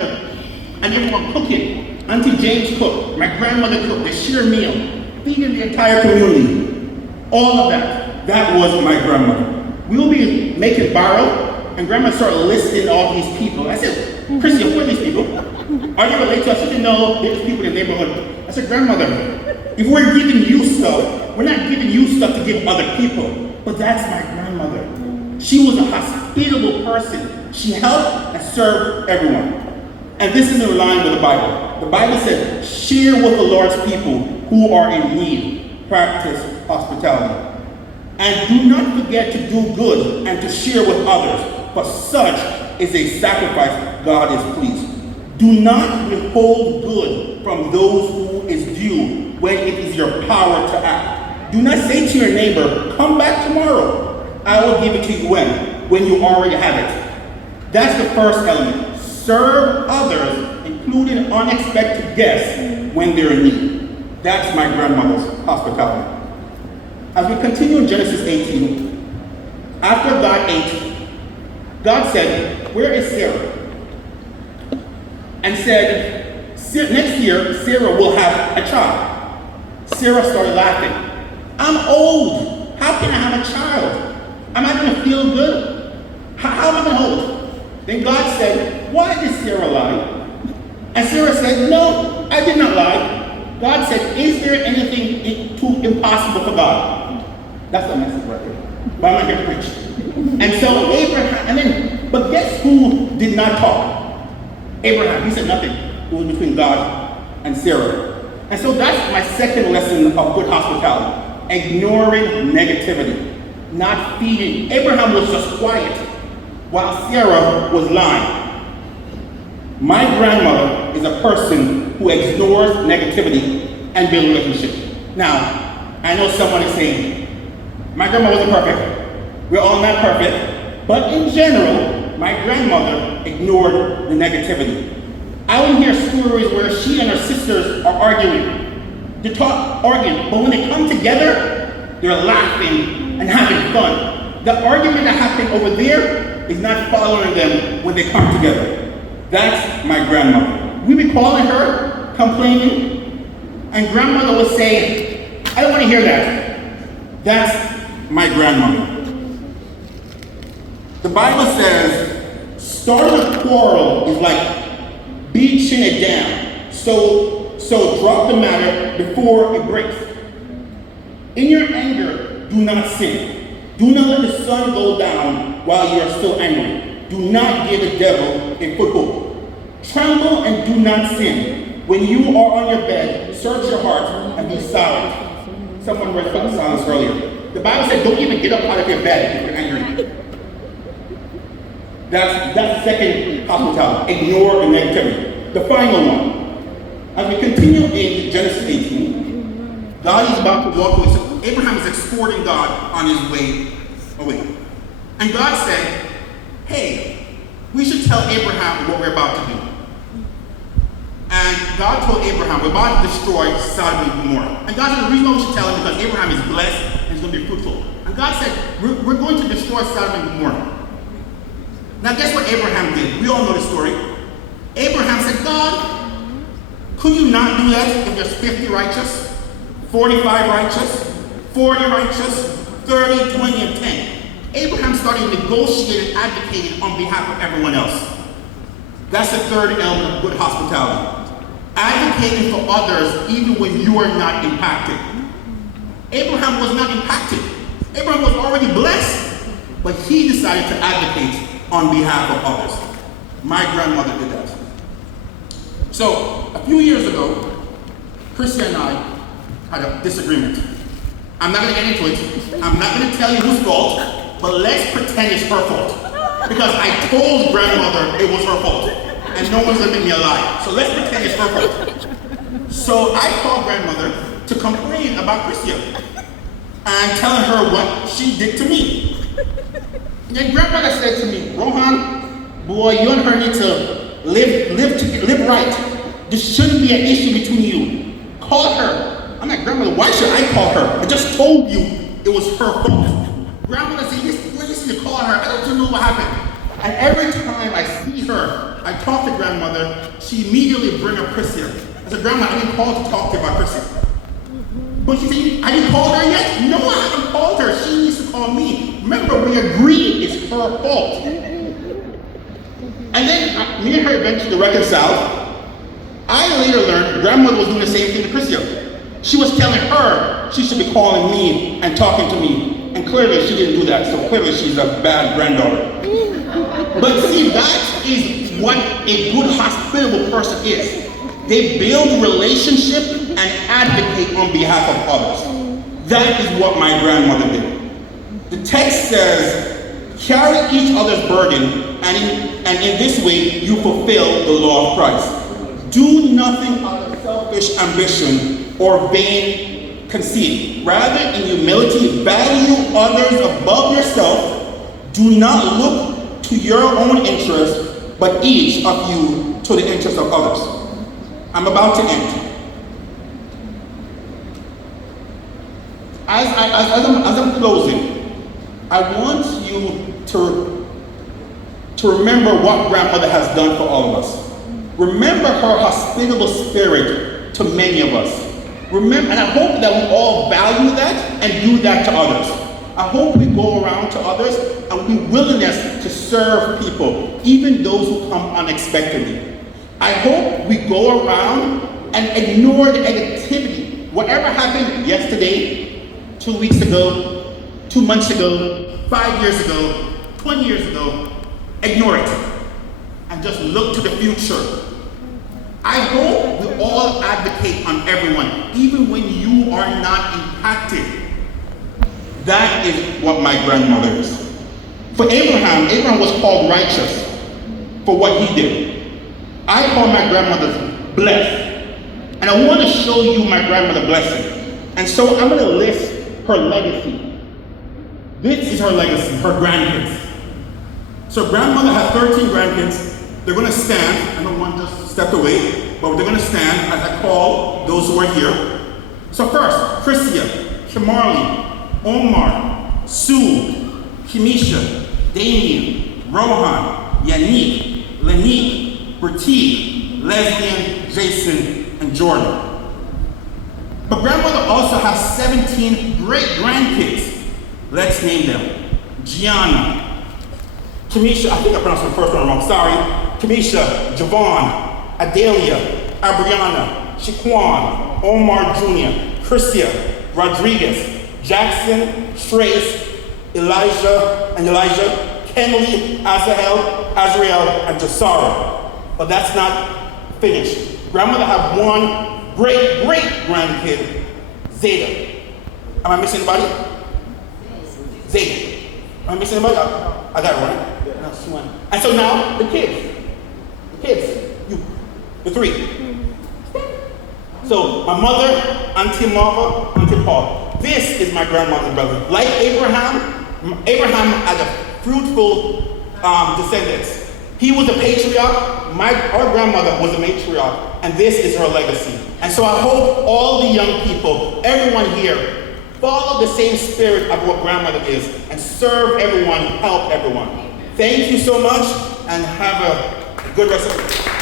and everyone cooking. Auntie James cooked, my grandmother cooked, they share a meal, feeding the entire community. All of that, that was my grandmother. We will be making borrow, and grandma started listing all these people. I said, Christian, who are these people? Are you related to us? She didn't know there's people in the neighborhood. I said, grandmother, if we're giving you stuff, we're not giving you stuff to give other people. But that's my grandmother. She was a hospitable person. She helped and served everyone. And this is in line with the Bible. The Bible says, share with the Lord's people who are in need. Practice hospitality. And do not forget to do good and to share with others, for such is a sacrifice God is pleased. Do not withhold good from those who is due when it is your power to act. Do not say to your neighbor, come back tomorrow. I will give it to you when you already have it. That's the first element. Serve others, including unexpected guests when they're in need. That's my grandmother's hospitality. As we continue in Genesis 18, after God ate, God said, where is Sarah? And said, next year, Sarah will have a child. Sarah started laughing. I'm old. How can I have a child? Am I going to feel good? How am I going to hold? Then God said, why did Sarah lie? And Sarah said, no, I did not lie. God said, is there anything too impossible for God? That's the message right here. But I'm not here to preach. And so Abraham, but guess who did not talk? Abraham. He said nothing. It was between God and Sarah. And so that's my second lesson of good hospitality. Ignoring negativity. Not feeding. Abraham was just quiet while Sarah was lying. My grandmother is a person who ignores negativity and builds relationships. Now, I know someone is saying, my grandma wasn't perfect. We're all not perfect. But in general, my grandmother ignored the negativity. I would hear stories where she and her sisters are arguing. They talk, arguing, but when they come together, they're laughing and having fun. The argument that happened over there is not following them when they come together. That's my grandmother. We be calling her, complaining, and grandmother was saying, I don't want to hear that. That's my grandmother. The Bible says, starting a quarrel is like beating it down. So drop the matter before it breaks. In your anger, do not sin. Do not let the sun go down while you are still angry. Do not give the devil a foothold. Tremble and do not sin. When you are on your bed, search your heart and be silent. Someone read about silence earlier. The Bible said, don't even get up out of your bed if you're angry. That's second hospitality. Ignore the negativity. The final one. As we continue in Genesis 18, God is about to walk away. So Abraham is escorting God on his way away. And God said, hey, we should tell Abraham what we're about to do. And God told Abraham, we're about to destroy Sodom and Gomorrah. And God said, the reason why we should tell him is because Abraham is blessed and he's going to be fruitful. And God said, we're going to destroy Sodom and Gomorrah. Now guess what Abraham did? We all know the story. Abraham said, God, could you not do that if there's 50 righteous, 45 righteous, 40 righteous, 30, 20, and 10? Abraham started negotiating, advocating on behalf of everyone else. That's the third element of good hospitality. Advocating for others even when you are not impacted. Abraham was not impacted. Abraham was already blessed, but he decided to advocate on behalf of others. My grandmother did that. So, a few years ago, Christian and I had a disagreement. I'm not going to get into it. I'm not going to tell you whose fault, but let's pretend it's her fault. Because I told grandmother it was her fault. And no one's going to make me a liar. So let's pretend it's her fault. So I called grandmother to complain about Christian and telling her what she did to me. And then grandmother said to me, Rohan, boy, you and her need to live right. This shouldn't be an issue between you. Call her. I'm like, grandmother, why should I call her? I just told you it was her fault. Grandmother said, listen to call her. I don't know what happened. And every time I see her, I talk to grandmother, she immediately bring up Chrissy. I said, Grandma, I didn't call to talk to you about Chrissy. But she said, I didn't call her yet? No, I haven't called her. She needs to call me. Remember, we agreed it's her fault. And then me and her eventually reconciled. I later learned grandmother was doing the same thing to Chrissy. She was telling her she should be calling me and talking to me. And clearly she didn't do that, so clearly she's a bad granddaughter. But see, that is what a good hospitable person is. They build relationship and advocate on behalf of others. That is what my grandmother did. The text says, carry each other's burden, and in this way you fulfill the law of Christ. Do nothing out of selfish ambition or vain conceit. Rather, in humility, value others above yourself. Do not look to your own interest, but each of you to the interest of others. I'm about to end. As I'm closing, I want you to remember what grandmother has done for all of us. Remember her hospitable spirit to many of us. Remember, and I hope that we all value that and do that to others. I hope we go around to others and we willingness to serve people, even those who come unexpectedly. I hope we go around and ignore the negativity. Whatever happened yesterday, 2 weeks ago, 2 months ago, 5 years ago, 20 years ago, ignore it and just look to the future. I hope we all advocate on everyone, even when you are not impacted. That is what my grandmother is. For Abraham was called righteous for what he did. I call my grandmother blessed. And I want to show you my grandmother's blessing. And so I'm going to list her legacy. This is her legacy, her grandkids. So grandmother had 13 grandkids. They're going to stand. I know one just stepped away, but they're going to stand as I call those who are here. So first, Christia, Shamarli, Omar, Sue, Kimisha, Damien, Rohan, Yannick, Lanique, Bertie, Lesbian, Jason, and Jordan. But grandmother also has 17 great-grandkids. Let's name them. Gianna, Kamisha, I think I pronounced her first one wrong, sorry. Kamisha, Javon, Adelia, Abriana, Shaquan, Omar Jr., Christia, Rodriguez, Jackson, Trace, Elijah, Kenley, Azrael, and Jasara. But that's not finished. Grandmother had one great-great-grandkid, Zeta. Am I missing anybody? Zeta. Am I missing anybody? I got it right. And so now, the kids, the three. So my mother, Auntie Marva, Auntie Paul. This is my grandmother's brother. Like Abraham had a fruitful descendants. He was a patriarch. Our grandmother was a matriarch, and this is her legacy. And so I hope all the young people, everyone here, follow the same spirit of what grandmother is and serve everyone, help everyone. Thank you so much, and have a good rest of the day.